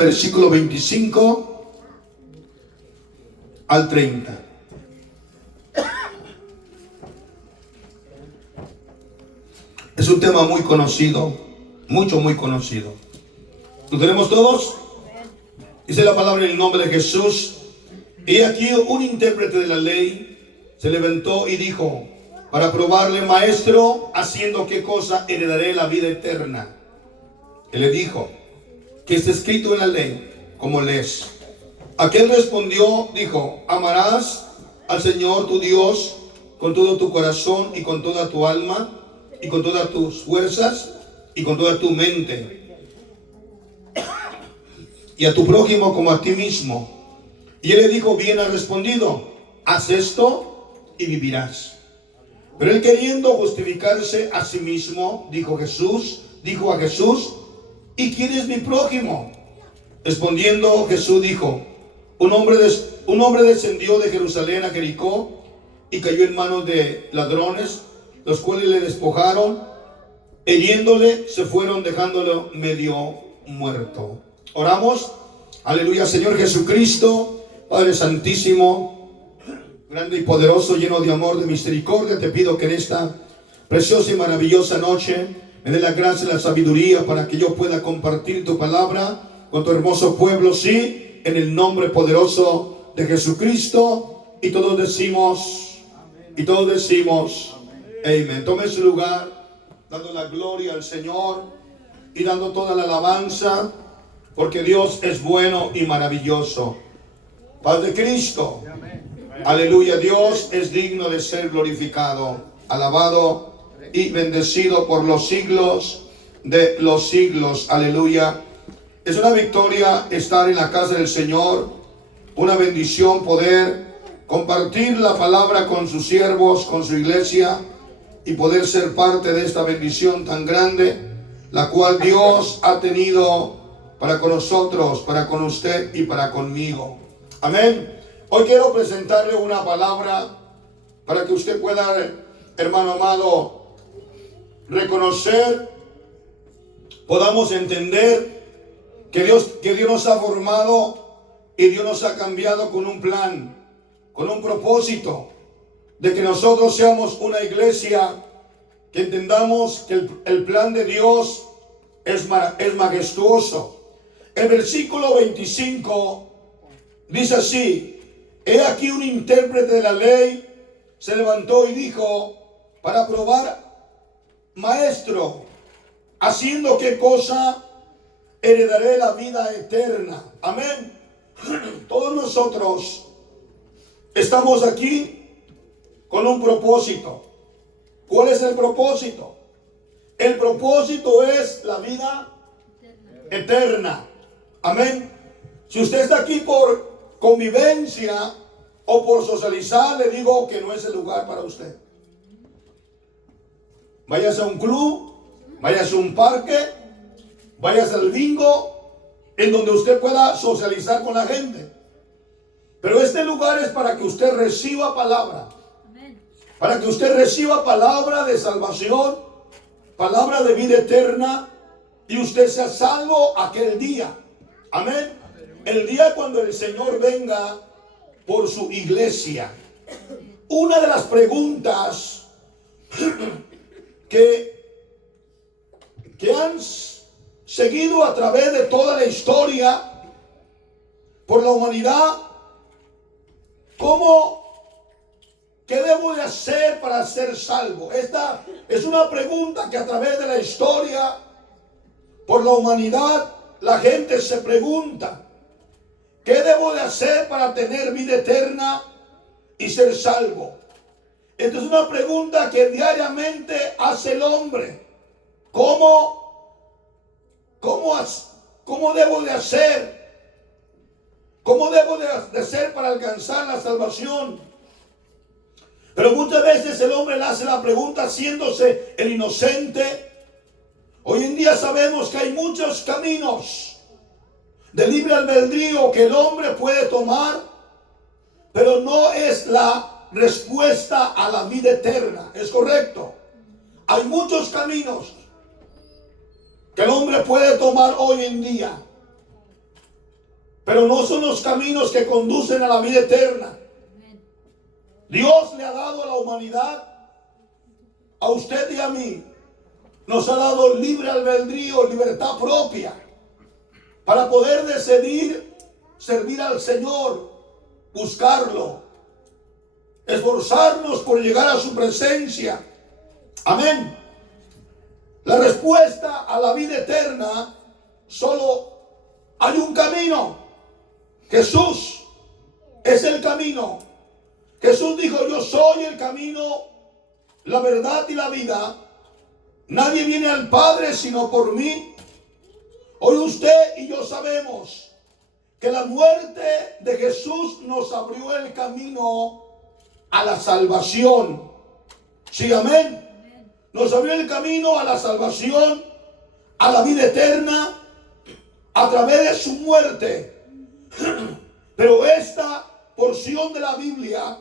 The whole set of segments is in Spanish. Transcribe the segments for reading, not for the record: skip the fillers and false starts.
versículo 25 al 30. Es un tema muy conocido, muy conocido. ¿Lo tenemos todos? Dice la palabra en el nombre de Jesús. Y aquí un intérprete de la ley se levantó y dijo, para probarle: maestro, ¿haciendo qué cosa heredaré la vida eterna? Él le dijo, ¿qué está escrito en la ley? ¿Cómo lees? Aquel respondió, dijo, amarás al Señor tu Dios con todo tu corazón y con toda tu alma y con todas tus fuerzas y con toda tu mente, y a tu prójimo como a ti mismo. Y él le dijo, bien has respondido, haz esto y vivirás. Pero él, queriendo justificarse a sí mismo, dijo a Jesús, ¿y quién es mi prójimo? Respondiendo Jesús dijo, un hombre descendió de Jerusalén a Jericó y cayó en manos de ladrones, los cuales le despojaron, hiriéndole, se fueron dejándolo medio muerto. Oramos. Aleluya. Señor Jesucristo, Padre Santísimo, grande y poderoso, lleno de amor, de misericordia, te pido que en esta preciosa y maravillosa noche me dé la gracia y la sabiduría para que yo pueda compartir tu palabra con tu hermoso pueblo, sí, en el nombre poderoso de Jesucristo. Y todos decimos, amén. Tome su lugar, dando la gloria al Señor y dando toda la alabanza, porque Dios es bueno y maravilloso. Paz de Cristo. Aleluya. Dios es digno de ser glorificado, alabado y bendecido por los siglos de los siglos. Aleluya. Es una victoria estar en la casa del Señor, una bendición poder compartir la palabra con sus siervos, con su iglesia, y poder ser parte de esta bendición tan grande, la cual Dios ha tenido para con nosotros, para con usted y para conmigo. Amén. Hoy quiero presentarle una palabra para que usted pueda, hermano amado, reconocer, podamos entender que Dios nos ha formado y Dios nos ha cambiado con un plan, con un propósito, de que nosotros seamos una iglesia, que entendamos que el plan de Dios es majestuoso. El versículo 25 dice así: he aquí un intérprete de la ley se levantó y dijo, para probar: maestro, ¿haciendo qué cosa heredaré la vida eterna? Amén. Todos nosotros estamos aquí con un propósito. ¿Cuál es el propósito? El propósito es la vida eterna. Amén. Si usted está aquí por convivencia o por socializar, le digo que no es el lugar para usted. Váyase a un club, váyase a un parque, váyase al bingo, en donde usted pueda socializar con la gente. Pero este lugar es para que usted reciba palabra. Para que usted reciba palabra de salvación, palabra de vida eterna, y usted sea salvo aquel día. Amén. El día cuando el Señor venga por su iglesia. Una de las preguntas que han seguido a través de toda la historia por la humanidad: ¿qué debo de hacer para ser salvo? Esta es una pregunta que a través de la historia, por la humanidad, la gente se pregunta. ¿Qué debo de hacer para tener vida eterna y ser salvo? Esta es una pregunta que diariamente hace el hombre. ¿Cómo debo de hacer? ¿Cómo debo de hacer para alcanzar la salvación? Pero muchas veces el hombre le hace la pregunta haciéndose el inocente. Hoy en día sabemos que hay muchos caminos de libre albedrío que el hombre puede tomar, pero no es la respuesta a la vida eterna. ¿Es correcto? Hay muchos caminos que el hombre puede tomar hoy en día, pero no son los caminos que conducen a la vida eterna. Dios le ha dado a la humanidad, a usted y a mí, nos ha dado libre albedrío, libertad propia, para poder decidir servir al Señor, buscarlo, esforzarnos por llegar a su presencia. Amén. La respuesta a la vida eterna, solo hay un camino. Jesús es el camino. Jesús dijo: yo soy el camino, la verdad y la vida. Nadie viene al Padre sino por mí. Hoy usted y yo sabemos que la muerte de Jesús nos abrió el camino a la salvación. Sí, amén. Nos abrió el camino a la salvación, a la vida eterna, a través de su muerte. Pero esta porción de la Biblia,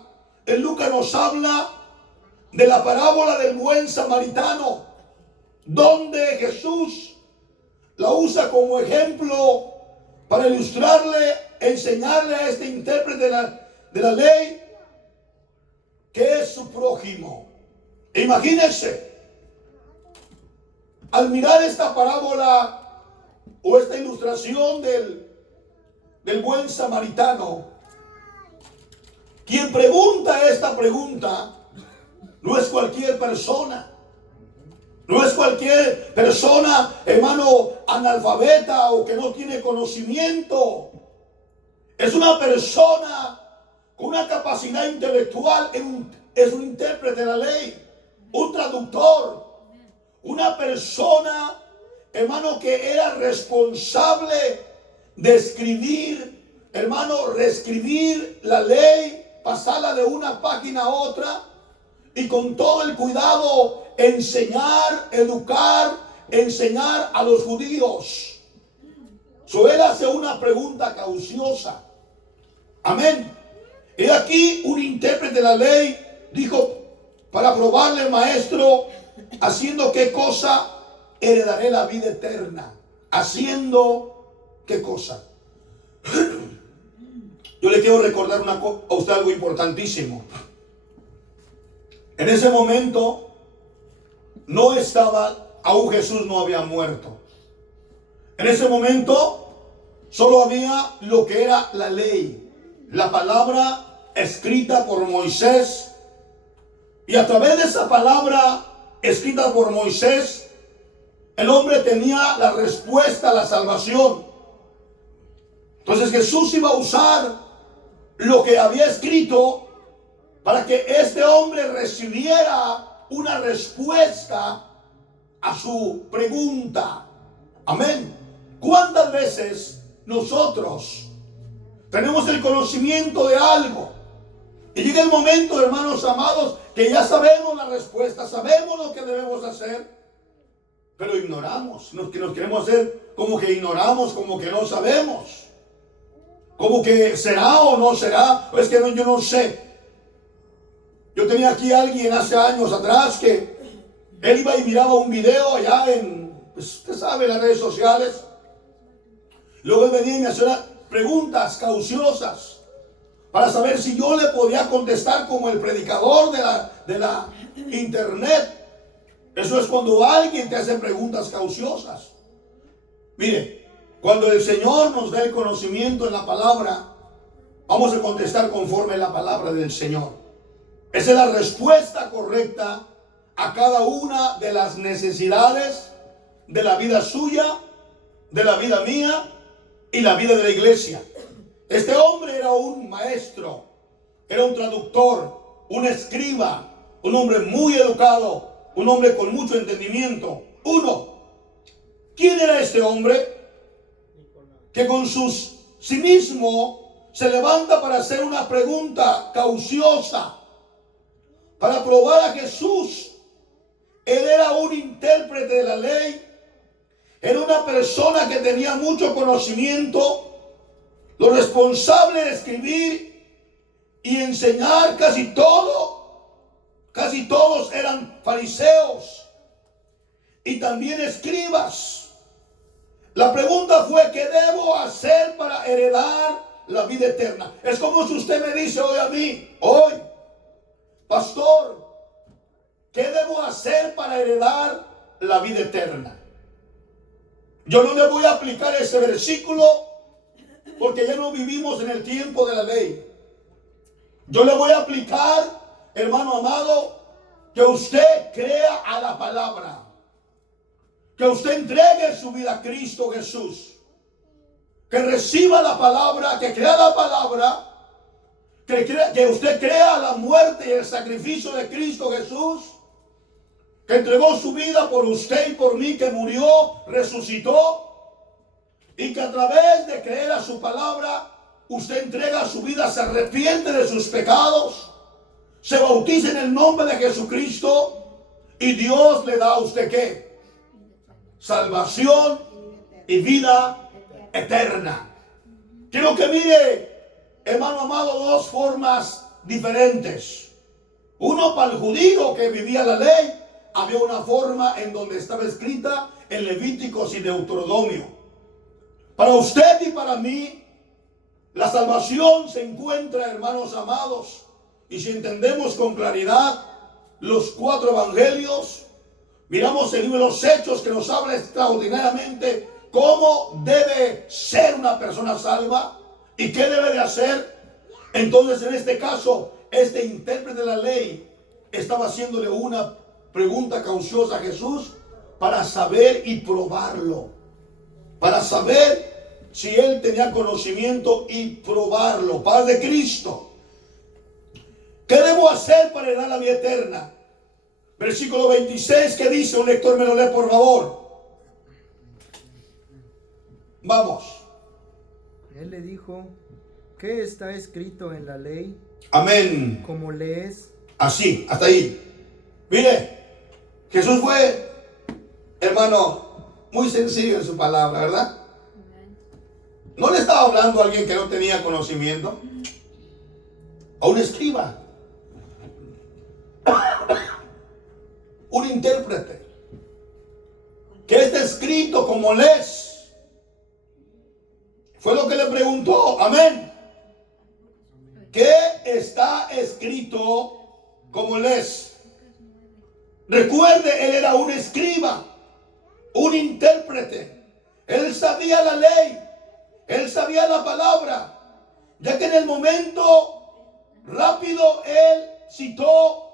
en Lucas, nos habla de la parábola del buen samaritano, donde Jesús la usa como ejemplo para ilustrarle, enseñarle a este intérprete de la ley que es su prójimo. Imagínense, al mirar esta parábola o esta ilustración del buen samaritano, quien pregunta esta pregunta no es cualquier persona. No es cualquier persona, hermano, analfabeta o que no tiene conocimiento. Es una persona con una capacidad intelectual, es un intérprete de la ley, un traductor, una persona, hermano, que era responsable de escribir, hermano, reescribir la ley, pasarla de una página a otra y con todo el cuidado enseñar, educar, enseñar a los judíos. Él hace una pregunta cauciosa. Amén. Y aquí un intérprete de la ley dijo, para probarle, maestro, haciendo qué cosa heredaré la vida eterna. Haciendo qué cosa. Yo le quiero recordar a usted algo importantísimo. En ese momento no estaba, aún Jesús no había muerto. En ese momento solo había lo que era la ley, la palabra escrita por Moisés. Y a través de esa palabra escrita por Moisés, el hombre tenía la respuesta a la salvación. Entonces Jesús iba a usar lo que había escrito para que este hombre recibiera una respuesta a su pregunta. Amén. ¿Cuántas veces nosotros tenemos el conocimiento de algo y llega el momento, hermanos amados, que ya sabemos la respuesta, sabemos lo que debemos hacer, pero ignoramos, nos queremos hacer como que ignoramos, como que no sabemos, como que será o no será? Es que no, yo no sé. Yo tenía aquí a alguien hace años atrás que él iba y miraba un video allá en, pues, usted sabe, las redes sociales. Luego él venía y me hacía preguntas cauciosas para saber si yo le podía contestar como el predicador de la internet. Eso es cuando alguien te hace preguntas cauciosas. Mire, cuando el Señor nos da el conocimiento en la palabra, vamos a contestar conforme a la palabra del Señor. Esa es la respuesta correcta a cada una de las necesidades de la vida suya, de la vida mía y la vida de la iglesia. Este hombre era un maestro, era un traductor, un escriba, un hombre muy educado, un hombre con mucho entendimiento. ¿Quién era este hombre? Que con su cinismo se levanta para hacer una pregunta cauciosa, para probar a Jesús. Él era un intérprete de la ley, era una persona que tenía mucho conocimiento, lo responsable de escribir y enseñar casi todos eran fariseos y también escribas. La pregunta fue: ¿qué debo hacer para heredar la vida eterna. Es como si usted me dice hoy a mí, hoy, pastor, ¿qué debo hacer para heredar la vida eterna? Yo no le voy a aplicar ese versículo porque ya no vivimos en el tiempo de la ley. Yo le voy a aplicar, hermano amado, que usted crea a la palabra, que usted entregue su vida a Cristo Jesús, que reciba la palabra, que crea la palabra, que usted crea la muerte y el sacrificio de Cristo Jesús, que entregó su vida por usted y por mí, que murió, resucitó, y que a través de creer a su palabra, usted entrega su vida, se arrepiente de sus pecados, se bautiza en el nombre de Jesucristo, y Dios le da a usted ¿qué? Salvación y vida eterna. Quiero que mire, hermano amado, dos formas diferentes. Uno, para el judío que vivía la ley, había una forma en donde estaba escrita en Levíticos y Deuteronomio. Para usted y para mí, la salvación se encuentra, hermanos amados, y si entendemos con claridad los 4 evangelios, miramos el libro de los Hechos que nos habla extraordinariamente cómo debe ser una persona salva y qué debe de hacer. Entonces, en este caso, este intérprete de la ley estaba haciéndole una pregunta cauciosa a Jesús para saber y probarlo, para saber si él tenía conocimiento y probarlo. Padre de Cristo, ¿qué debo hacer para heredar la vida eterna? Versículo 26, ¿qué dice? Un lector me lo lee, por favor. Vamos. Él le dijo, ¿qué está escrito en la ley? Amén. ¿Cómo lees? Así, hasta ahí. Mire, Jesús fue, hermano, muy sencillo en su palabra, ¿verdad? No le estaba hablando a alguien que no tenía conocimiento, a un escriba, un intérprete. ¿Qué está escrito como lees? Fue lo que le preguntó. Amén. ¿Qué está escrito como lees? Recuerde, él era un escriba, un intérprete. Él sabía la ley, él sabía la palabra, ya que en el momento rápido él citó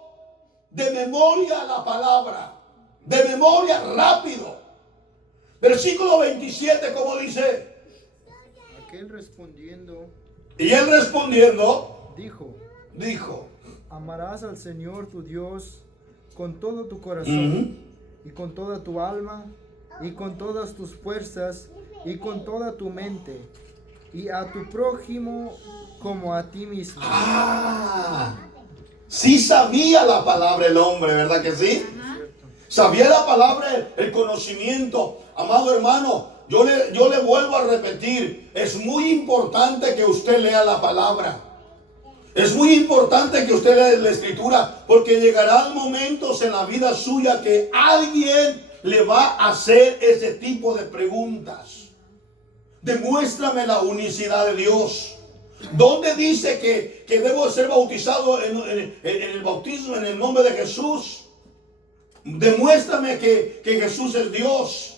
de memoria la palabra, de memoria rápido. Versículo 27, como dice. Aquel respondiendo, Y él respondiendo, dijo, amarás al Señor tu Dios con todo tu corazón, y con toda tu alma, y con todas tus fuerzas, y con toda tu mente, y a tu prójimo como a ti mismo. Sí sabía la palabra el hombre, ¿verdad que sí? Sabía la palabra, el conocimiento. Amado hermano, yo le vuelvo a repetir, es muy importante que usted lea la palabra. Es muy importante que usted lea la escritura, porque llegarán momentos en la vida suya que alguien le va a hacer ese tipo de preguntas. Demuéstrame la unicidad de Dios. ¿Dónde dice que debo ser bautizado en el bautismo en el nombre de Jesús? Demuéstrame que Jesús es Dios.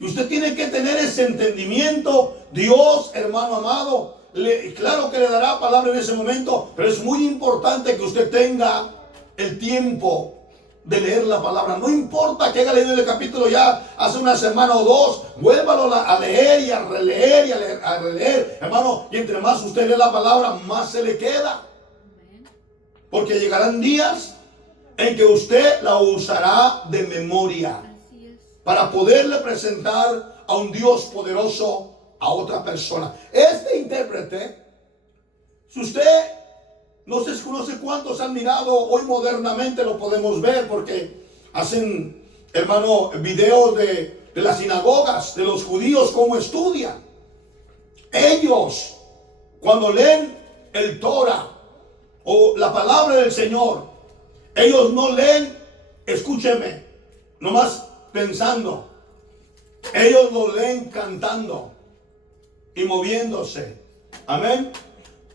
Y usted tiene que tener ese entendimiento. Dios, hermano amado, claro que le dará palabra en ese momento, pero es muy importante que usted tenga el tiempo de leer la palabra. No importa que haya leído el capítulo ya hace una semana o dos, vuélvalo a leer y a releer y a releer, hermano, y entre más usted lee la palabra, más se le queda. Porque llegarán días en que usted la usará de memoria para poderle presentar a un Dios poderoso a otra persona. Este intérprete, si usted no sé cuántos han mirado, hoy modernamente lo podemos ver porque hacen, hermano, videos de las sinagogas, de los judíos, cómo estudian. Ellos, cuando leen el Torah o la palabra del Señor, ellos no leen, escúcheme, nomás pensando. Ellos lo leen cantando. y moviéndose. Amén.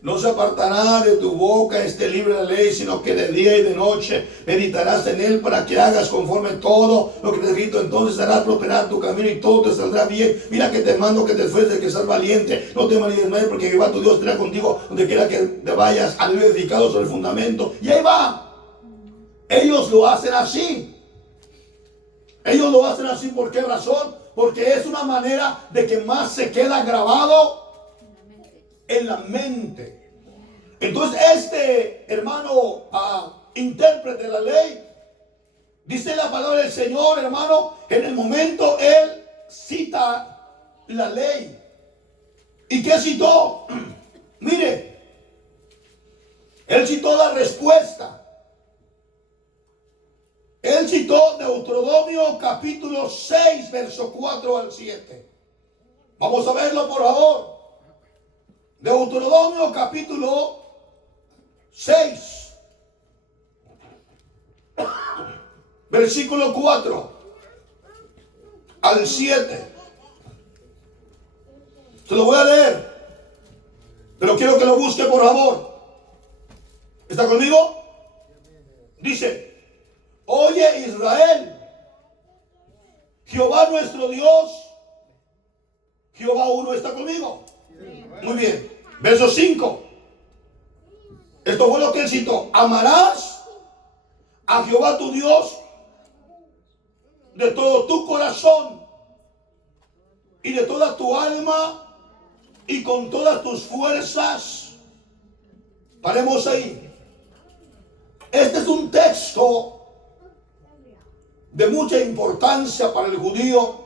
No se apartará de tu boca este libro de la ley, sino que de día y de noche meditarás en él para que hagas conforme todo lo que te he escrito. Entonces harás prosperar tu camino y todo te saldrá bien. Mira que te mando que te esfuerces, que seas valiente. No te desmayes, porque Jehová tu Dios estará contigo donde quiera que te vayas. Al edificado sobre el fundamento. Y ahí va. Ellos lo hacen así. Ellos lo hacen así. ¿Por qué razón? Porque es una manera de que más se queda grabado en la mente. Entonces este hermano intérprete de la ley, dice la palabra del Señor, hermano, en el momento él cita la ley. ¿Y qué citó? Mire, él citó la respuesta. Él citó Deuteronomio capítulo 6, verso 4 al 7. Vamos a verlo, por favor. Deuteronomio capítulo 6, versículo 4 al 7. Se lo voy a leer, pero quiero que lo busque, por favor. ¿Está conmigo? Dice: oye Israel, Jehová nuestro Dios, Jehová uno. ¿Está conmigo? Muy bien. Verso 5. Esto fue lo que él citó. Amarás a Jehová tu Dios de todo tu corazón y de toda tu alma y con todas tus fuerzas. Paremos ahí. Este es un texto de mucha importancia para el judío.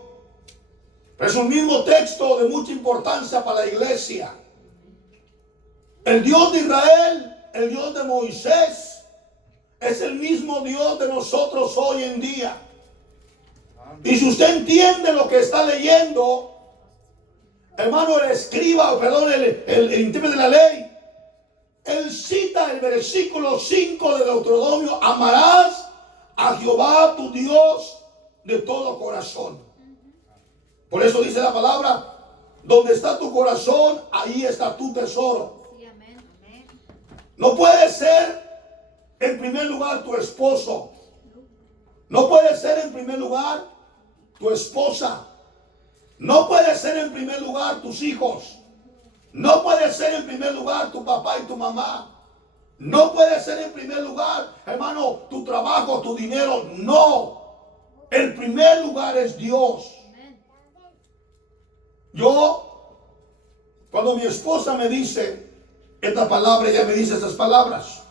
Es un mismo texto de mucha importancia para la iglesia. El Dios de Israel, el Dios de Moisés, es el mismo Dios de nosotros hoy en día. Y si usted entiende lo que está leyendo, hermano, el escriba, perdón, el intérprete de la ley, él cita el versículo 5 de Deuteronomio: amarás a Jehová tu Dios de todo corazón. Por eso dice la palabra: donde está tu corazón, ahí está tu tesoro. No puede ser en primer lugar tu esposo. No puede ser en primer lugar tu esposa. No puede ser en primer lugar tus hijos. No puede ser en primer lugar tu papá y tu mamá. No puede ser en primer lugar, hermano, tu trabajo, tu dinero. No. El primer lugar es Dios. Yo, cuando mi esposa me dice esta palabra, ella me dice estas palabras.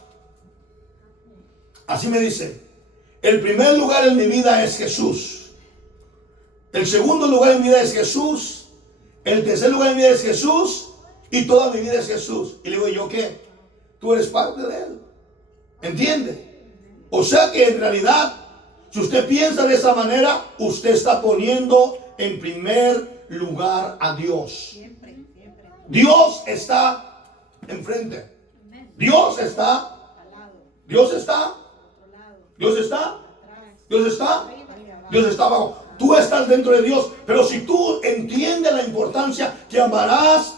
Así me dice: el primer lugar en mi vida es Jesús. El segundo lugar en mi vida es Jesús. El tercer lugar en mi vida es Jesús. Y toda mi vida es Jesús. Y le digo: ¿yo qué? Tú eres parte de Él. ¿Entiende? O sea que en realidad, si usted piensa de esa manera, usted está poniendo en primer lugar a Dios. Dios está enfrente. Dios está. Dios está. Dios está. Dios está. Dios está abajo. Tú estás dentro de Dios. Pero si tú entiendes la importancia que amarás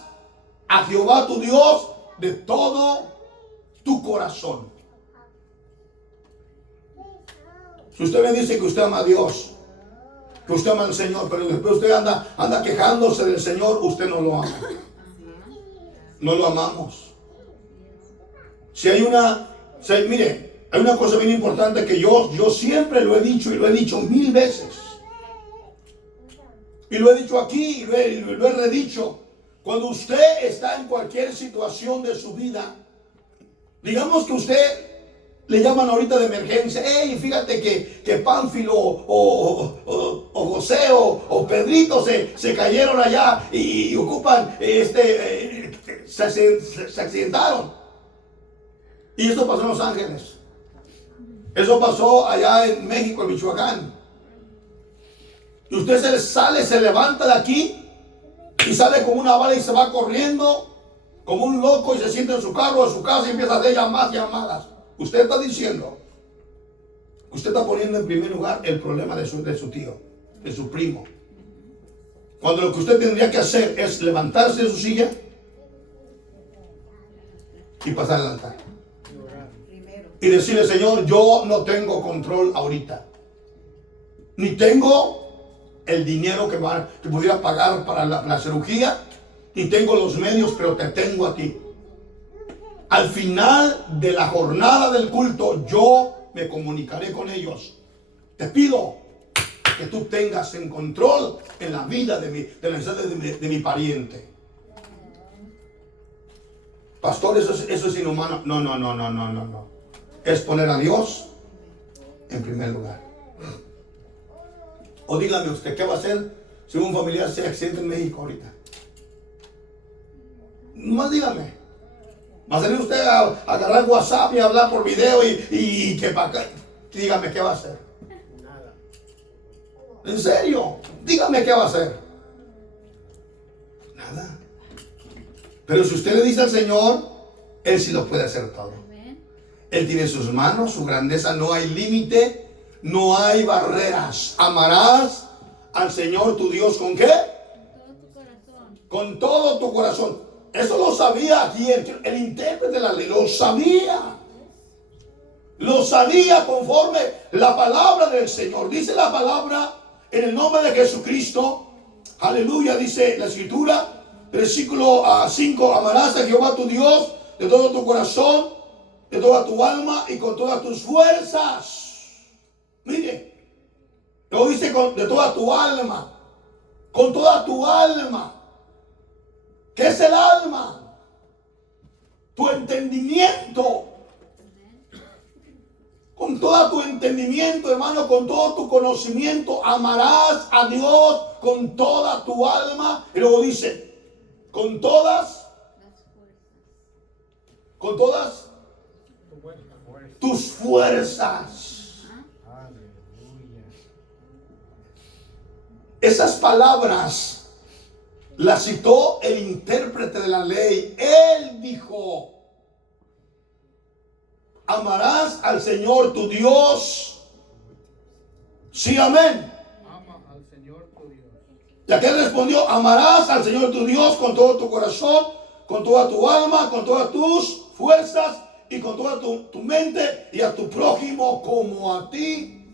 a Jehová tu Dios de todo tu corazón. Si usted me dice que usted ama a Dios, que usted ama al Señor, pero después usted anda quejándose del Señor, usted no lo ama. No lo amamos. Mire, hay una cosa bien importante que yo siempre lo he dicho, y lo he dicho 1000 veces. Y lo he dicho aquí, y lo he redicho. Cuando usted está en cualquier situación de su vida, digamos que usted le llaman ahorita de emergencia: hey, fíjate que Pánfilo o José o Pedrito se cayeron allá y ocupan, se accidentaron. Y esto pasó en Los Ángeles. Eso pasó allá en México, en Michoacán. Y usted se levanta de aquí y sale con una bala y se va corriendo como un loco y se sienta en su carro, en su casa, y empieza a hacer llamadas. Usted está diciendo, usted está poniendo en primer lugar el problema de su tío, de su primo. cuando lo que usted tendría que hacer es levantarse de su silla y pasar al altar. Y decirle, Señor, yo no tengo control ahorita. Ni tengo el dinero que pudiera pagar para la cirugía, ni tengo los medios, pero te tengo a ti. Al final de la jornada del culto, yo me comunicaré con ellos. Te pido que tú tengas en control en la vida de la necesidad de mi pariente. Pastor, eso es inhumano. No. Es poner a Dios en primer lugar. O dígame usted, ¿qué va a hacer si un familiar se accidenta en México ahorita? Más dígame. ¿Va a salir usted a agarrar WhatsApp y a hablar por video y que para acá? Dígame, ¿qué va a hacer? Nada. ¿En serio? Dígame, ¿qué va a hacer? Nada. Pero si usted le dice al Señor, Él sí lo puede hacer todo. Él tiene sus manos, su grandeza, no hay límite, no hay barreras. Amarás al Señor tu Dios ¿con qué? Con todo tu corazón. Con todo tu corazón. Eso lo sabía aquí el intérprete de la ley, lo sabía. Lo sabía conforme la palabra del Señor. Dice la palabra en el nombre de Jesucristo. Aleluya, dice la escritura, versículo 5, amarás a Jehová tu Dios de todo tu corazón, de toda tu alma y con todas tus fuerzas. Mire, luego dice de toda tu alma, con toda tu alma. ¿Qué es el alma? Tu entendimiento. Con todo tu entendimiento, hermano, con todo tu conocimiento, amarás a Dios con toda tu alma. Y luego dice, con todas tus fuerzas. Esas palabras las citó el intérprete de la ley. Él dijo, amarás al Señor tu Dios. Sí, amén. Ama al Señor tu Dios. Y aquel respondió, amarás al Señor tu Dios con todo tu corazón, con toda tu alma, con todas tus fuerzas y con toda tu mente, y a tu prójimo como a ti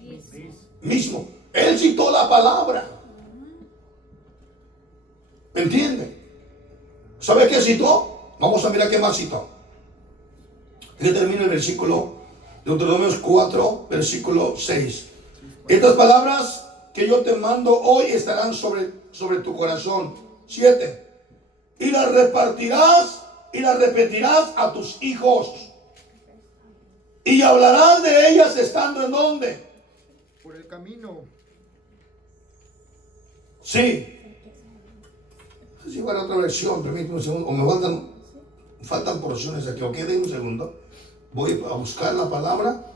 mismo. Él citó la palabra. ¿Me entiende? ¿Sabe qué citó? Vamos a mirar qué más citó. Que termina el versículo de Deuteronomios 4, versículo 6. Estas palabras que yo te mando hoy estarán sobre tu corazón. 7. Y las repartirás y las repetirás a tus hijos. Y hablarás de ellas estando en ¿dónde? Por el camino. Sí. Si fuera otra versión, permítame un segundo. O me faltan porciones aquí. Ok, denme un segundo. Voy a buscar la palabra.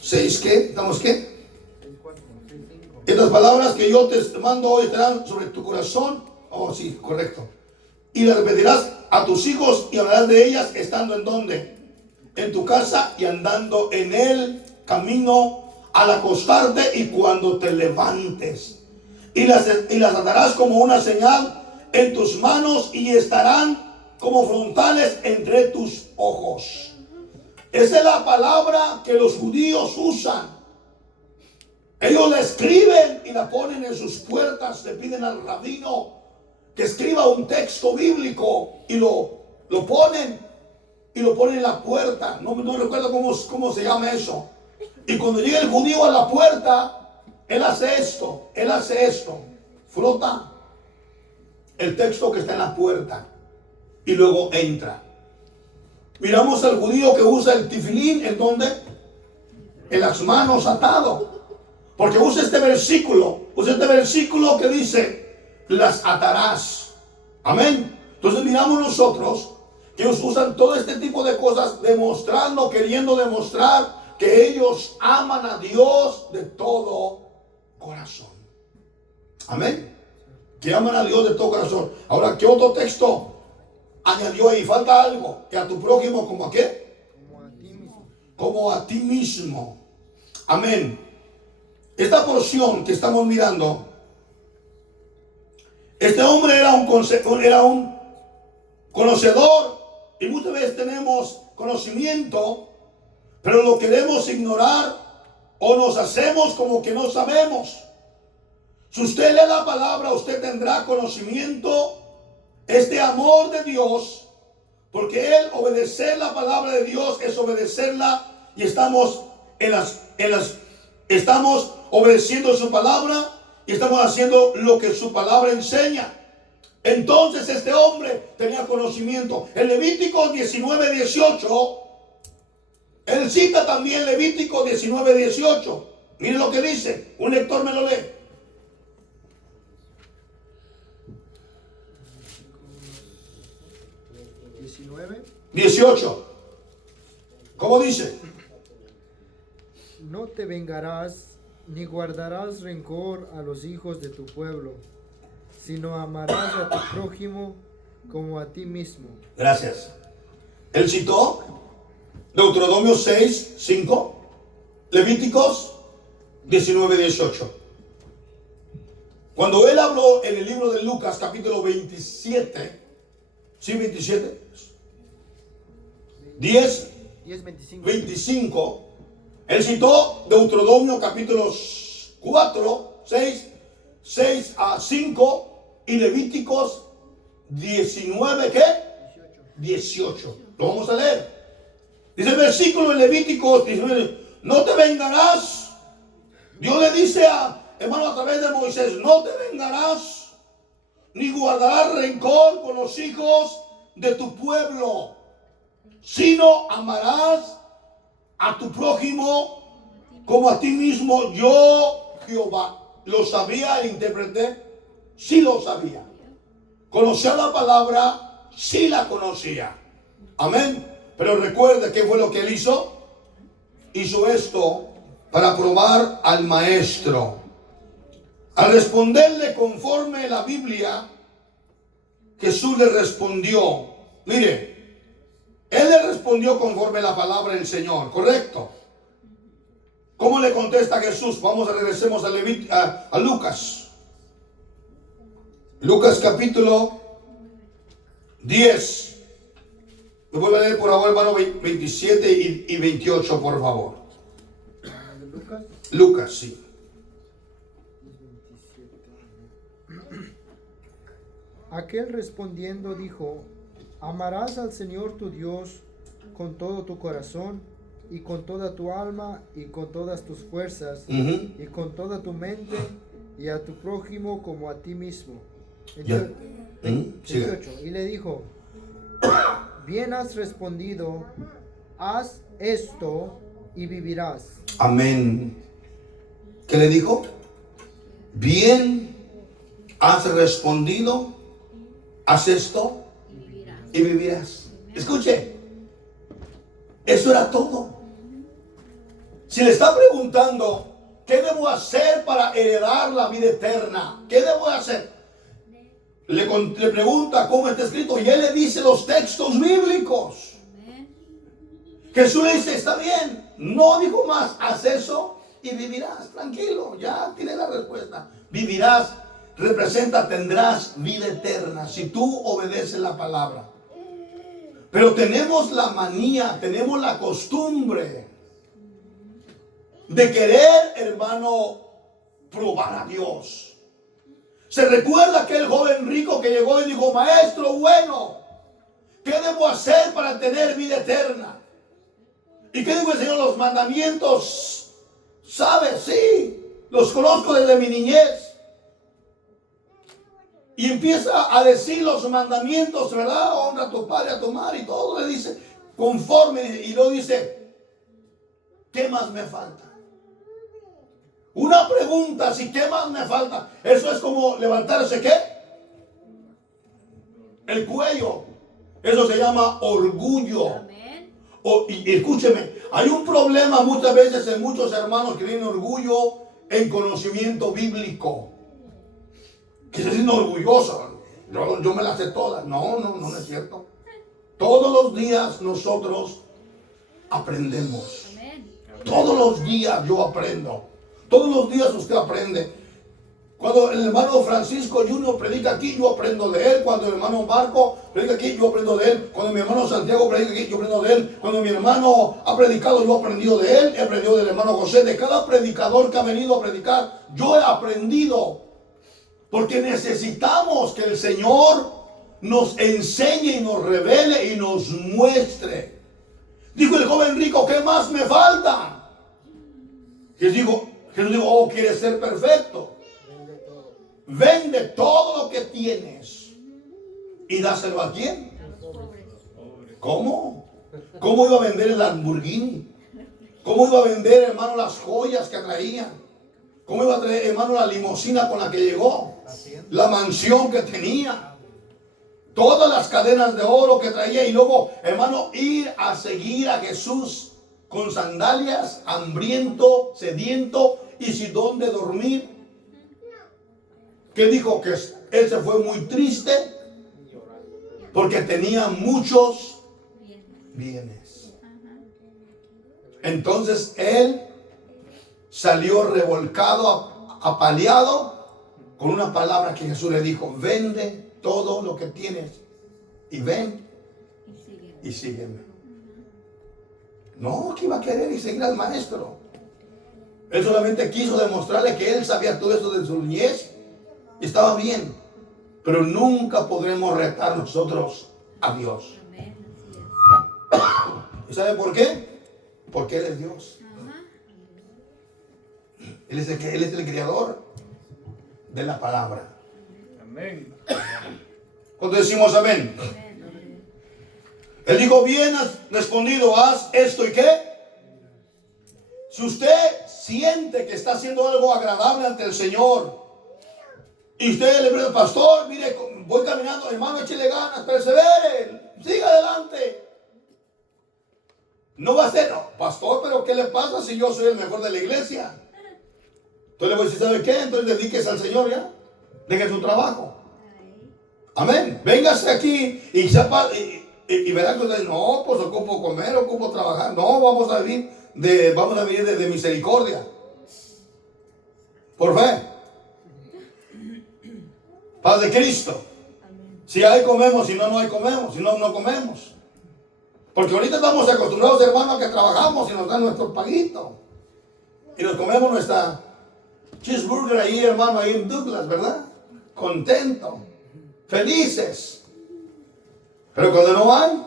6, ¿qué? ¿Estamos qué? 6:4, 6:5. Estas palabras que yo te mando hoy estarán sobre tu corazón. Oh, sí, correcto. Y las repetirás a tus hijos y hablarás de ellas estando en ¿dónde? En tu casa y andando en el camino, al acostarte y cuando te levantes. Y las atarás como una señal en tus manos y estarán como frontales entre tus ojos. Esa es la palabra que los judíos usan. Ellos la escriben y la ponen en sus puertas. Le piden al rabino que escriba un texto bíblico y lo ponen en la puerta. No recuerdo cómo se llama eso. Y cuando llega el judío a la puerta, él hace esto. Frota el texto que está en la puerta y luego entra. Miramos al judío que usa el tefilín, ¿en dónde? En las manos atado. Porque usa este versículo que dice, las atarás. Amén. Entonces miramos nosotros que ellos usan todo este tipo de cosas queriendo demostrar que ellos aman a Dios de todo corazón. Amén. Que aman a Dios de todo corazón. Ahora, ¿qué otro texto añadió ahí? Falta algo. Que a tu prójimo, ¿como a qué? Como a ti mismo. Como a ti mismo. Amén. Esta porción que estamos mirando Este hombre era un conocedor, y muchas veces tenemos conocimiento, pero lo queremos ignorar o nos hacemos como que no sabemos. Si usted lee la palabra, usted tendrá conocimiento, este amor de Dios, porque Él obedecer la palabra de Dios es obedecerla, y estamos estamos obedeciendo su palabra y estamos haciendo lo que su palabra enseña. Entonces este hombre tenía conocimiento. En Levítico 19:18, él cita también Levítico 19:18. Mire lo que dice. Un lector me lo lee. 18. ¿Cómo dice? No te vengarás ni guardarás rencor a los hijos de tu pueblo, sino amarás a tu prójimo como a ti mismo. Gracias. Él citó Deuteronomio 6:5, Levíticos 19:18. Cuando él habló en el libro de Lucas, capítulo 27, ¿sí, 27? 25, él citó Deuteronomio capítulos 4, 6 a 5 y Levíticos 19, ¿qué? 18. Lo vamos a leer. Dice el versículo en Levíticos 19, no te vengarás. Dios le dice hermano, a través de Moisés, no te vengarás, ni guardarás rencor con los hijos de tu pueblo, sino amarás a tu prójimo como a ti mismo. Yo, Jehová. ¿Lo sabía el intérprete? Sí lo sabía. ¿Conocía la palabra? Sí la conocía. Amén. Pero recuerda qué fue lo que él hizo. Hizo esto para probar al maestro. Al responderle conforme la Biblia, Jesús le respondió. Mire, él le respondió conforme la palabra del Señor, ¿correcto? ¿Cómo le contesta Jesús? Vamos a regresemos a Lucas. Lucas capítulo 10. Me vuelve a leer por favor, hermano, 27 y 28, por favor. Lucas, sí. Aquel respondiendo dijo: amarás al Señor tu Dios con todo tu corazón, y con toda tu alma, y con todas tus fuerzas, y con toda tu mente, y a tu prójimo como a ti mismo. 18. Y le dijo: bien has respondido, haz esto y vivirás. Amén. ¿Qué le dijo? Bien has respondido, haz esto y vivirás. Escuche, eso era todo. Si le está preguntando, ¿qué debo hacer para heredar la vida eterna? ¿Qué debo hacer? Le pregunta cómo está escrito y él le dice los textos bíblicos. Jesús le dice, está bien, no dijo más, haz eso y vivirás. Tranquilo, ya tiene la respuesta. Vivirás, representa, tendrás vida eterna si tú obedeces la palabra. Pero tenemos la manía, tenemos la costumbre de querer, hermano, probar a Dios. Se recuerda aquel joven rico que llegó y dijo, maestro bueno, ¿qué debo hacer para tener vida eterna? ¿Y qué dijo el Señor? Los mandamientos, ¿sabes? Sí, los conozco desde mi niñez. Y empieza a decir los mandamientos, ¿verdad? Honra a tu padre, a tu madre y todo. Le dice, conforme. Y luego dice, ¿qué más me falta? Una pregunta, si ¿qué más me falta? Eso es como levantarse, ¿qué? El cuello. Eso se llama orgullo. Y escúcheme, hay un problema muchas veces en muchos hermanos que tienen orgullo en conocimiento bíblico. Que se sienten orgullosos. Yo me las sé todas. No es cierto. Todos los días nosotros aprendemos. Todos los días yo aprendo. Todos los días usted aprende. Cuando el hermano Francisco Junior predica aquí, yo aprendo de él. Cuando el hermano Marco predica aquí, yo aprendo de él. Cuando mi hermano Santiago predica aquí, yo aprendo de él. Cuando mi hermano ha predicado, yo he aprendido de él. He aprendido del hermano José. De cada predicador que ha venido a predicar, yo he aprendido. Porque necesitamos que el Señor nos enseñe y nos revele y nos muestre. Dijo el joven rico, ¿qué más me falta? Jesús dijo, oh, ¿quieres ser perfecto? Vende todo lo que tienes y dáselo a quién. ¿Cómo? ¿Cómo iba a vender el Lamborghini? ¿Cómo iba a vender, hermano, las joyas que traía? ¿Cómo iba a traer, hermano, la limusina con la que llegó? La mansión que tenía. Todas las cadenas de oro que traía. Y luego, hermano, ir a seguir a Jesús con sandalias, hambriento, sediento y sin dónde dormir. ¿Qué dijo? Que él se fue muy triste porque tenía muchos bienes. Entonces él salió revolcado, apaleado, con una palabra que Jesús le dijo: vende todo lo que tienes y ven y sígueme. No, que iba a querer y seguir al maestro. Él solamente quiso demostrarle que él sabía todo eso de su niñez. Estaba bien, pero nunca podremos retar nosotros a Dios. ¿Y sabe por qué? Porque Él es Dios. Él es el creador de la palabra. Amén. Cuando decimos amén, Él dijo: bien has respondido, haz esto y qué. Si usted siente que está haciendo algo agradable ante el Señor, y usted le pregunta: pastor, mire, voy caminando, hermano, échele ganas, persevere, siga adelante. No va a ser: no, pastor, pero ¿qué le pasa si yo soy el mejor de la iglesia? Entonces le voy a decir: ¿sabe qué? Entonces dedíquese al Señor ya. Deje su trabajo. Amén. Véngase aquí y sepa, y verá que usted: no, pues ocupo comer, ocupo trabajar. No, vamos a vivir de misericordia. Por fe. Paz de Cristo. Si hay, comemos; si no, no hay, comemos; si no, no comemos. Porque ahorita estamos acostumbrados, hermanos, a que trabajamos y nos dan nuestro paguito. Y nos comemos nuestra cheeseburger ahí, hermano, ahí en Douglas, ¿verdad? Contento, felices. Pero cuando no hay,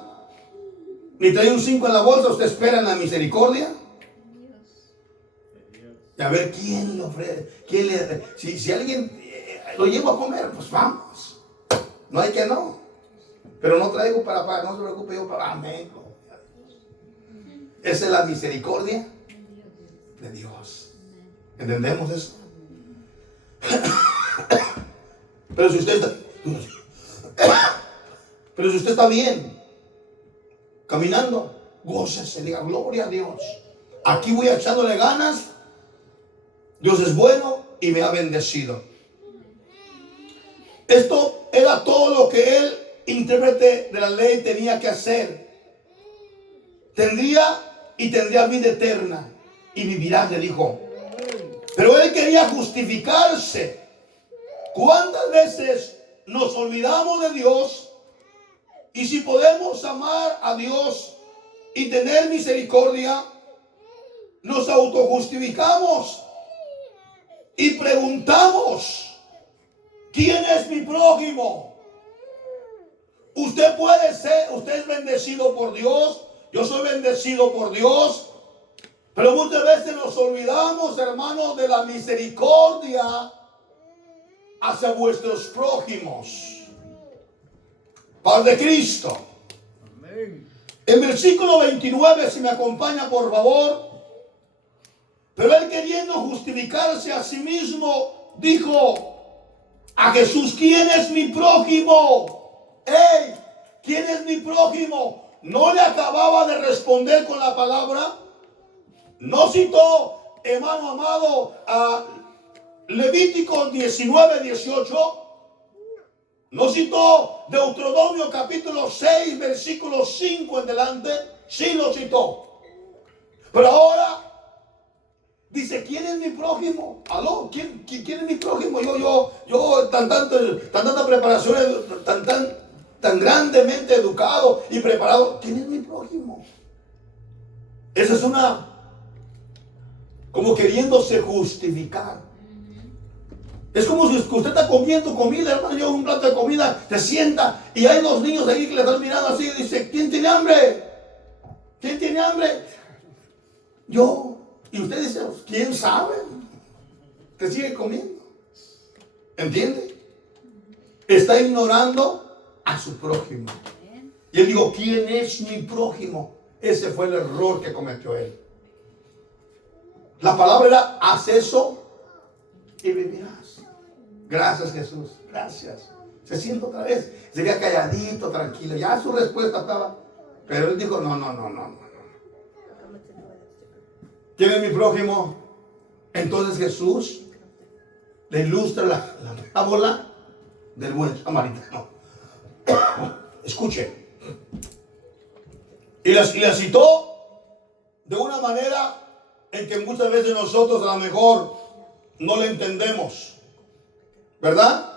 ni trae un 5 en la bolsa, usted espera en la misericordia. Y a ver quién lo ofrece. Si alguien lo llevo a comer, pues vamos. No hay que no. Pero no traigo para pagar, no se preocupe, yo para amén. Esa es la misericordia de Dios. ¿Entendemos eso? Pero si usted está bien, caminando, gócese, diga: gloria a Dios. Aquí voy echándole ganas. Dios es bueno y me ha bendecido. Esto era todo lo que el intérprete de la ley tenía que hacer. Tendría vida eterna y vivirás, le dijo. Pero él quería justificarse. ¿Cuántas veces nos olvidamos de Dios? Y si podemos amar a Dios y tener misericordia, nos autojustificamos y preguntamos: ¿quién es mi prójimo? Usted es bendecido por Dios, yo soy bendecido por Dios, pero muchas veces nos olvidamos, hermanos, de la misericordia hacia vuestros prójimos. Paz de Cristo. Amén. En versículo 29, si me acompaña, por favor. Pero él, queriendo justificarse a sí mismo, dijo a Jesús: ¿quién es mi prójimo? ¡Ey! ¿Quién es mi prójimo? No le acababa de responder con la palabra. No citó, hermano amado, a Levítico 19:18. No citó Deuteronomio capítulo 6, versículo 5 en delante. Sí lo citó. Pero ahora Dice, ¿quién es mi prójimo? Aló, ¿quién es mi prójimo? Yo tanta preparación, tan grandemente educado y preparado. ¿Quién es mi prójimo? Esa es como queriéndose justificar. Es como si usted está comiendo comida, hermano, yo un plato de comida, se sienta y hay dos niños ahí que le están mirando así y dice, ¿quién tiene hambre? ¿Quién tiene hambre? Yo. Y usted dice, ¿quién sabe? Que sigue comiendo. ¿Entiende? Está ignorando a su prójimo. Y él dijo, ¿quién es mi prójimo? Ese fue el error que cometió él. La palabra era, haz eso y vivirás. Gracias, Jesús. Gracias. Se siente otra vez. Se queda calladito, tranquilo. Ya su respuesta estaba. Pero él dijo, no. ¿Quién es mi prójimo? Entonces Jesús le ilustra la parábola del buen samaritano. Escuche. Y la citó de una manera en que muchas veces nosotros a lo mejor no le entendemos. ¿Verdad?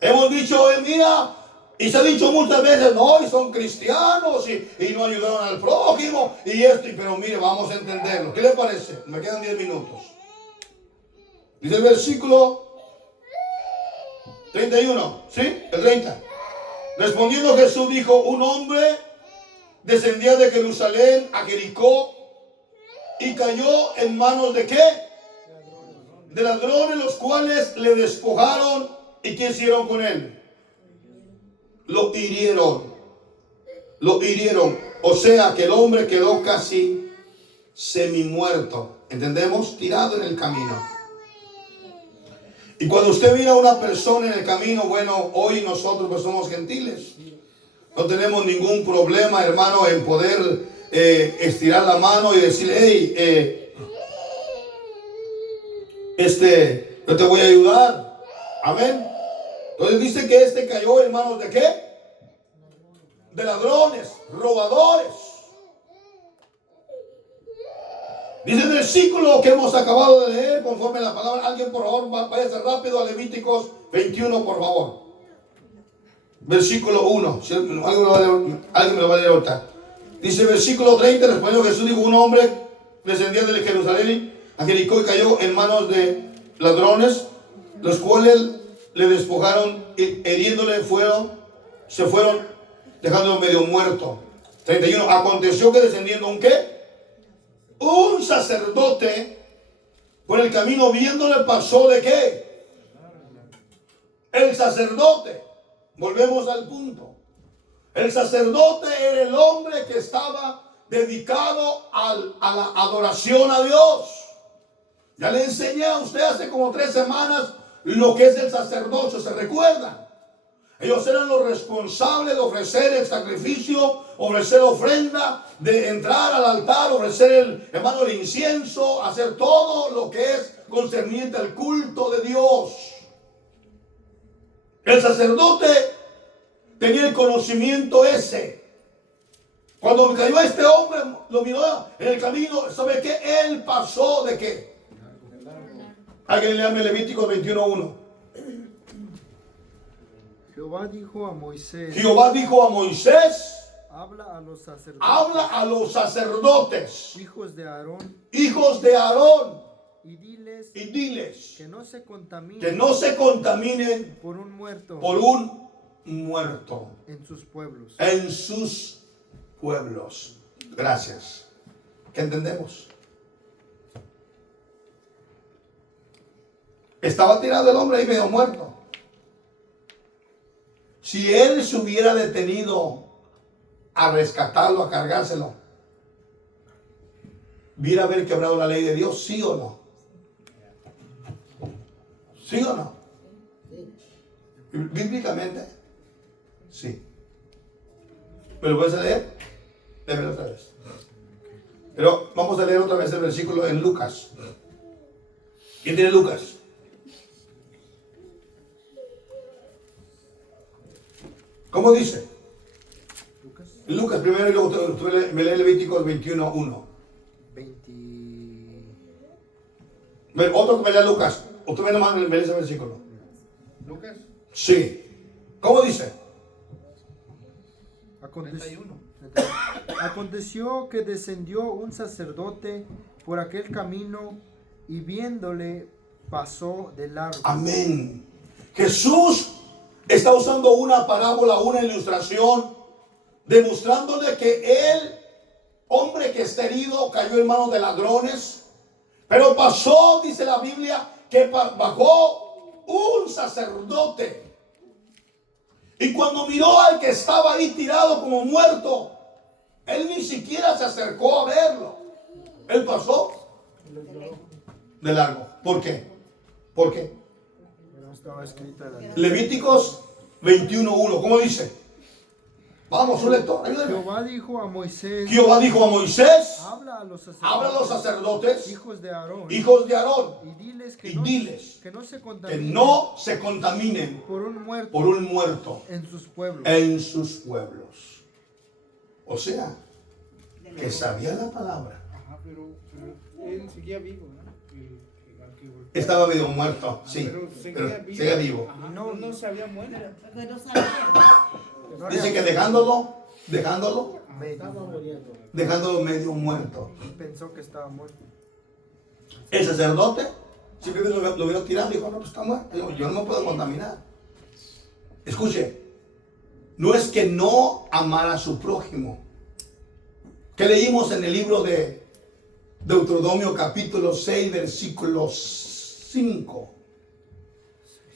Hemos dicho, mira, y se ha dicho muchas veces, no, y son cristianos y no ayudaron al prójimo y esto, pero mire, vamos a entenderlo. ¿Qué le parece? Me quedan 10 minutos. Dice el versículo 31, ¿sí? El 30. Respondiendo Jesús dijo, un hombre descendía de Jerusalén a Jericó y cayó en manos de ¿qué? De ladrones, los cuales le despojaron. ¿Y qué hicieron con él? Lo hirieron. O sea que el hombre quedó casi semi-muerto. ¿Entendemos? Tirado en el camino. Y cuando usted mira a una persona en el camino, bueno, hoy nosotros pues somos gentiles. No tenemos ningún problema, hermano, en poder estirar la mano y decirle, hey, yo te voy a ayudar. Amén. Entonces dice que cayó en manos de ¿qué? De ladrones, robadores. Dice el versículo que hemos acabado de leer, conforme a la palabra. Alguien, por favor, váyase rápido a Levíticos 21, por favor. Versículo 1. Si alguien me lo va a leer ahorita. Dice versículo 30, respondió Jesús, dijo, un hombre descendía de Jerusalén a Jericó y cayó en manos de ladrones, los cuales le despojaron y hiriéndole se fueron dejándolo medio muerto. 31. Aconteció que descendiendo un ¿qué? Un sacerdote por el camino viéndole pasó de ¿qué? El sacerdote. Volvemos al punto. El sacerdote era el hombre que estaba dedicado a la adoración a Dios. Ya le enseñé a usted hace como 3 semanas lo que es el sacerdocio, ¿se recuerdan? Ellos eran los responsables de ofrecer el sacrificio, ofrecer ofrenda, de entrar al altar, ofrecer el incienso, hacer todo lo que es concerniente al culto de Dios. El sacerdote tenía el conocimiento ese. Cuando cayó este hombre, lo miró en el camino, ¿sabe qué? Él pasó de ¿qué? Alguien le llame Levíticos 21:1. Jehová dijo a Moisés. Habla a los sacerdotes. Hijos de Aarón. Y diles que no se contaminen por un muerto. En sus pueblos. Gracias. ¿Qué entendemos? Estaba tirado el hombre ahí medio muerto. Si él se hubiera detenido a rescatarlo, a cargárselo, ¿hubiera haber quebrado la ley de Dios? ¿Sí o no? ¿Sí o no? Bíblicamente, sí. ¿Me lo puedes leer? Léemelo otra vez. Pero vamos a leer otra vez el versículo en Lucas. ¿Quién tiene Lucas? ¿Cómo dice? Lucas primero y luego me lee Levíticos 21:1. Otro que me lea Lucas. Usted me nomás me lee ese versículo. Lucas Sí. ¿Cómo dice? Aconteció, aconteció que descendió un sacerdote por aquel camino y viéndole pasó de largo. Amén. Jesús está usando una parábola, una ilustración, demostrándole que el hombre que está herido cayó en manos de ladrones, pero pasó, dice la Biblia, que bajó un sacerdote. Y cuando miró al que estaba ahí tirado como muerto, él ni siquiera se acercó a verlo. Él pasó de largo. ¿Por qué? ¿Por qué? No estaba escrita la... Levíticos 21:1. ¿Cómo dice? Vamos, un lector, ayúdame. Jehová dijo a Moisés, Jehová dijo a Moisés: habla a los habla a los sacerdotes, hijos de Aarón, hijos de Aarón, y diles que, y no, diles que no se que contaminen no se contaminen por un muerto por un muerto en sus pueblos. en sus pueblos. O sea, que sabía la palabra. Ajá, pero él seguía vivo, ¿no? Estaba medio muerto, sí, Pero pero seguía vivo. Ajá, no se había muerto. Porque no sabía. Dice que dejándolo Medio. medio muerto. Pensó que estaba muerto. El sacerdote simplemente lo vio tirando y dijo: no, pues está muerto. Yo no me puedo contaminar. Escuche, no es que no amara a su prójimo. ¿Qué leímos en el libro de Deuteronomio capítulo 6, versículo 5?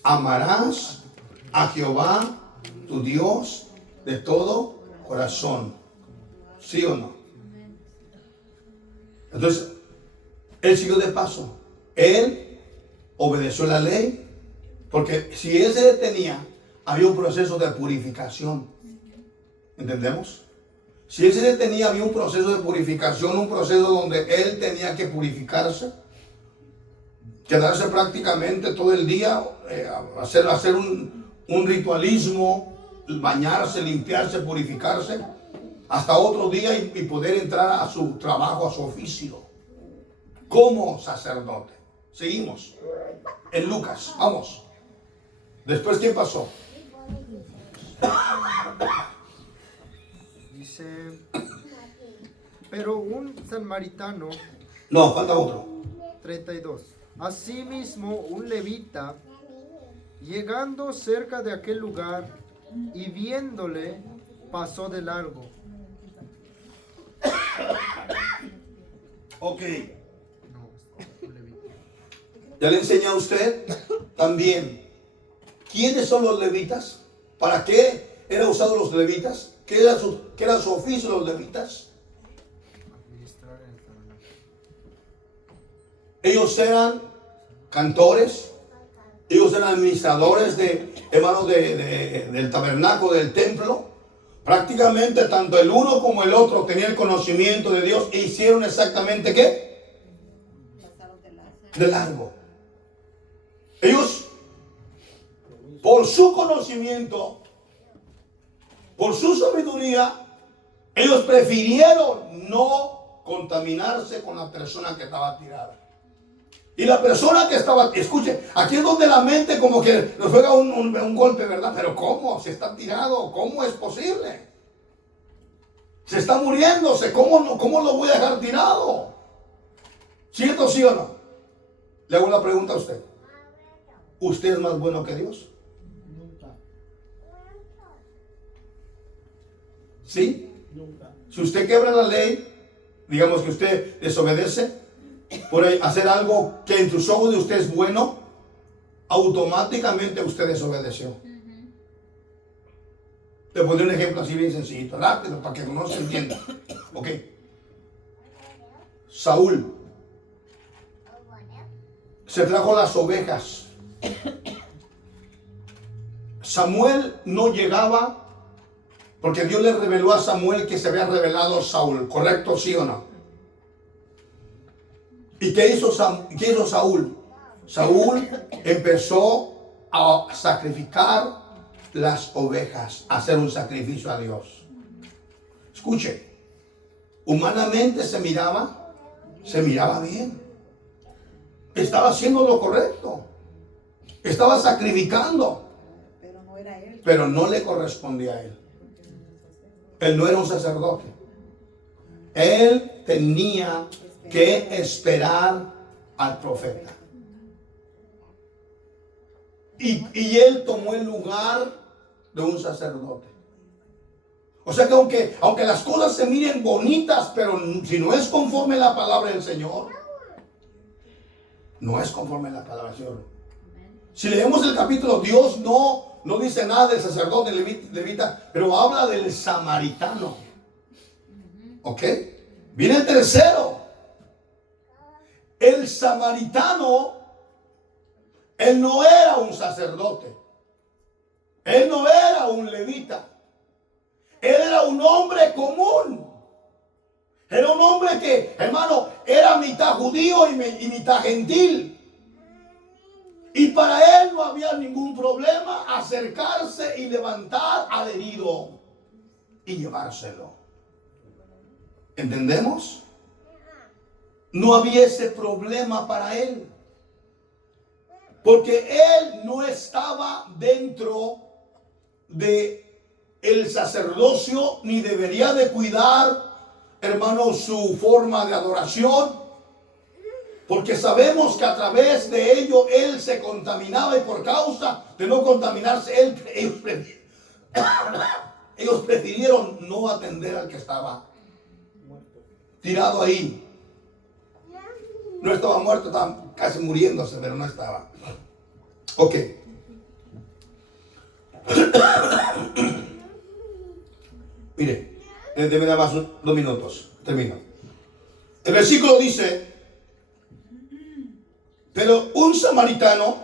Amarás a Jehová tu Dios de todo corazón. ¿Sí o no? Entonces, él siguió de paso. Él obedeció la ley, porque si él se detenía, había un proceso de purificación. ¿Entendemos? Si él se detenía, había un proceso de purificación, un proceso donde él tenía que purificarse, quedarse prácticamente todo el día, hacer un ritualismo, bañarse, limpiarse, purificarse, hasta otro día y poder entrar a su trabajo, a su oficio, como sacerdote. Seguimos en Lucas, vamos. Después, ¿quién pasó? Dice, pero un samaritano, No, falta otro. 32. Asimismo, un levita, llegando cerca de aquel lugar y viéndole, pasó de largo. Ok. No, un levita. Ya le enseñé a usted también quiénes son los levitas, para qué eran usados los levitas, qué era su oficio de los levitas. Administrar en el tabernáculo. Ellos eran cantores, ellos eran administradores del tabernáculo, del templo. Prácticamente tanto el uno como el otro tenían el conocimiento de Dios e hicieron exactamente ¿qué? De largo. Ellos, por su conocimiento, por su sabiduría, ellos prefirieron no contaminarse con la persona que estaba tirada. Y la persona que estaba, escuche, aquí es donde la mente como que nos juega un golpe, ¿verdad? Pero ¿cómo? Se está tirado, ¿cómo es posible? Se está muriéndose, ¿cómo lo voy a dejar tirado? ¿Cierto, sí o no? Le hago una pregunta a usted. ¿Usted es más bueno que Dios? Nunca. ¿Sí? Nunca. Si usted quebra la ley, digamos que usted desobedece, por hacer algo que en sus ojos de usted es bueno, automáticamente usted desobedeció. Le pondré un ejemplo así bien sencillito, rápido, para que no se entienda. Ok. Saúl se trajo las ovejas. Samuel no llegaba porque Dios le reveló a Samuel que se había revelado Saúl. ¿Correcto, sí o no? ¿Y qué hizo Saúl? Saúl empezó a sacrificar las ovejas, a hacer un sacrificio a Dios. Escuche, humanamente se miraba bien. estaba haciendo lo correcto. Estaba sacrificando. Pero no era él. Pero no le correspondía a él. Él no era un sacerdote. Él tenía que esperar al profeta. Y él tomó el lugar de un sacerdote. O sea que aunque las cosas se miren bonitas, pero si no es conforme a la palabra del Señor, no es conforme a la palabra del Señor. Si leemos el capítulo, Dios no dice nada del sacerdote levita, pero habla del samaritano. ¿Ok? Viene el tercero. El samaritano, él no era un sacerdote. Él no era un levita. Él era un hombre común. Era un hombre que, hermano, era mitad judío y mitad gentil. Y para él no había ningún problema acercarse y levantar al herido y llevárselo. ¿Entendemos? No había ese problema para él. Porque él no estaba dentro de el sacerdocio ni debería de cuidar, hermano, su forma de adoración. Porque sabemos que a través de ello él se contaminaba y por causa de no contaminarse, ellos prefirieron no atender al que estaba tirado ahí. No estaba muerto, estaba casi muriéndose, pero no estaba. Ok. Mire, déme nada más 2 minutos. Termino. El versículo dice: pero un samaritano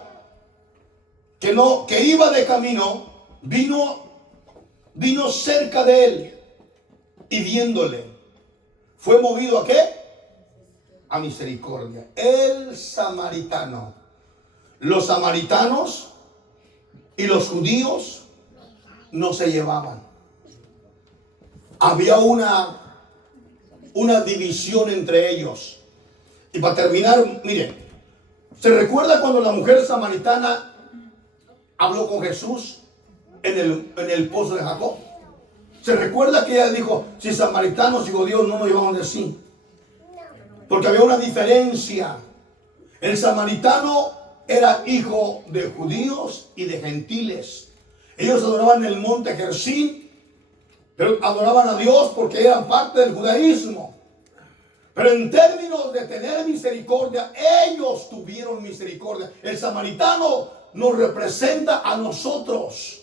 que iba de camino vino cerca de él y viéndole, fue movido ¿a qué? A misericordia. El samaritano. Los samaritanos y los judíos no se llevaban. Había una división entre ellos. Y para terminar, mire, ¿se recuerda cuando la mujer samaritana habló con Jesús en el pozo de Jacob? ¿Se recuerda que ella dijo, si samaritanos y judíos no nos llevaban de sí? Porque había una diferencia. El samaritano era hijo de judíos y de gentiles. Ellos adoraban el monte Gerizim, pero adoraban a Dios porque eran parte del judaísmo. Pero en términos de tener misericordia, ellos tuvieron misericordia. El samaritano nos representa a nosotros,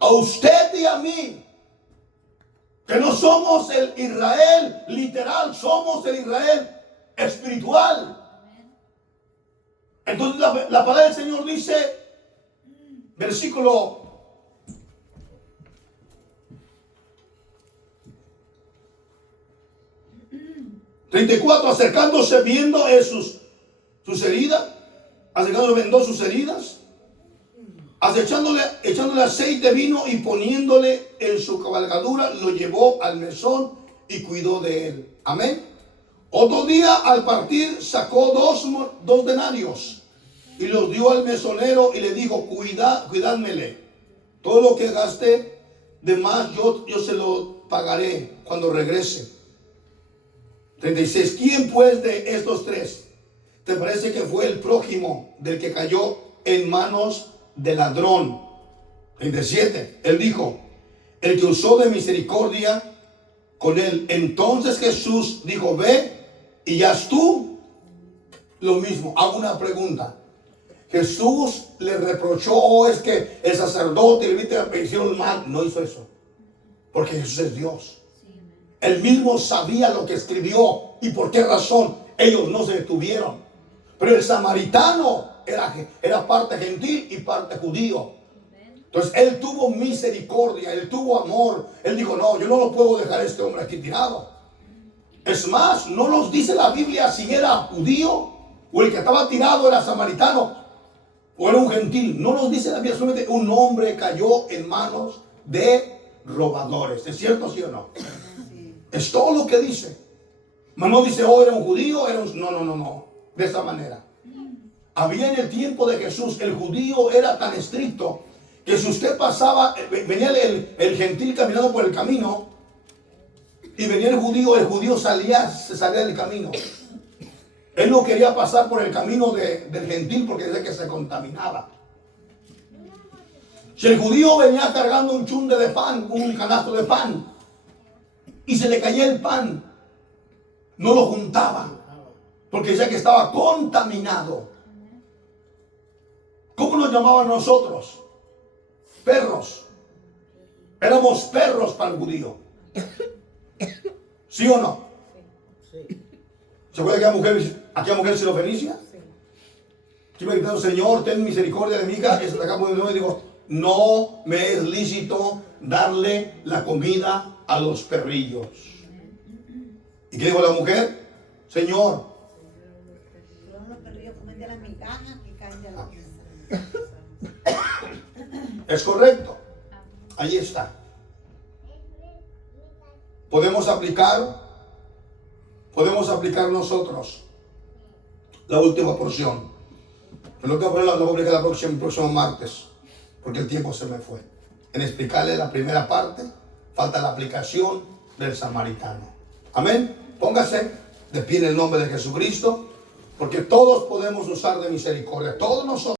a usted y a mí, que no somos el Israel literal, somos el Israel espiritual. Entonces la palabra del Señor dice, versículo 34, acercándose viendo sus heridas, acercándose vendó sus heridas, echándole aceite, vino y poniéndole en su cabalgadura, lo llevó al mesón y cuidó de él. Amén. Otro día al partir sacó dos denarios y los dio al mesonero y le dijo, cuidádmele. Todo lo que gaste de más yo se lo pagaré cuando regrese. 36. ¿Quién pues de estos tres te parece que fue el prójimo del que cayó en manos del ladrón? 37. Él dijo, el que usó de misericordia con él. Entonces Jesús dijo, ve y haz tú lo mismo. Hago una pregunta. Jesús le reprochó, es que el sacerdote y el levita hicieron mal. No hizo eso, porque Jesús es Dios. Él mismo sabía lo que escribió y por qué razón ellos no se detuvieron. Pero el samaritano era parte gentil y parte judío. Entonces él tuvo misericordia, él tuvo amor. Él dijo, no, yo no lo puedo dejar a este hombre aquí tirado. Es más, no nos dice la Biblia si era judío o el que estaba tirado era samaritano o era un gentil. No nos dice la Biblia, solamente un hombre cayó en manos de robadores. ¿Es cierto, sí o no? Es todo lo que dice. Mas no dice, oh, era un judío, no. de esa manera. Había en el tiempo de Jesús, el judío era tan estricto que si usted pasaba, venía el gentil caminando por el camino y venía el judío se salía del camino. Él no quería pasar por el camino del gentil porque decía que se contaminaba. Si el judío venía cargando un chunde de pan, un canasto de pan, y se le caía el pan, no lo juntaba, porque decía que estaba contaminado. ¿Cómo nos llamaban nosotros? Perros. Éramos perros para el judío. ¿Sí o no? ¿Se acuerda que aquella mujer sirofenicia? Sí. Me gritando, Señor, ten misericordia de mi hija. Esa de acá y digo, no me es lícito darle la comida a los perrillos. ¿Y qué dijo la mujer? Señor. Los perrillos comen de las migajas que caen de la mesa. Es correcto. Ahí está. Podemos aplicar nosotros la última porción. Pero la voy a aplicar el próximo martes, porque el tiempo se me fue. En explicarle la primera parte, falta la aplicación del samaritano. Amén. Póngase de pie en el nombre de Jesucristo, porque todos podemos usar de misericordia. Todos nosotros.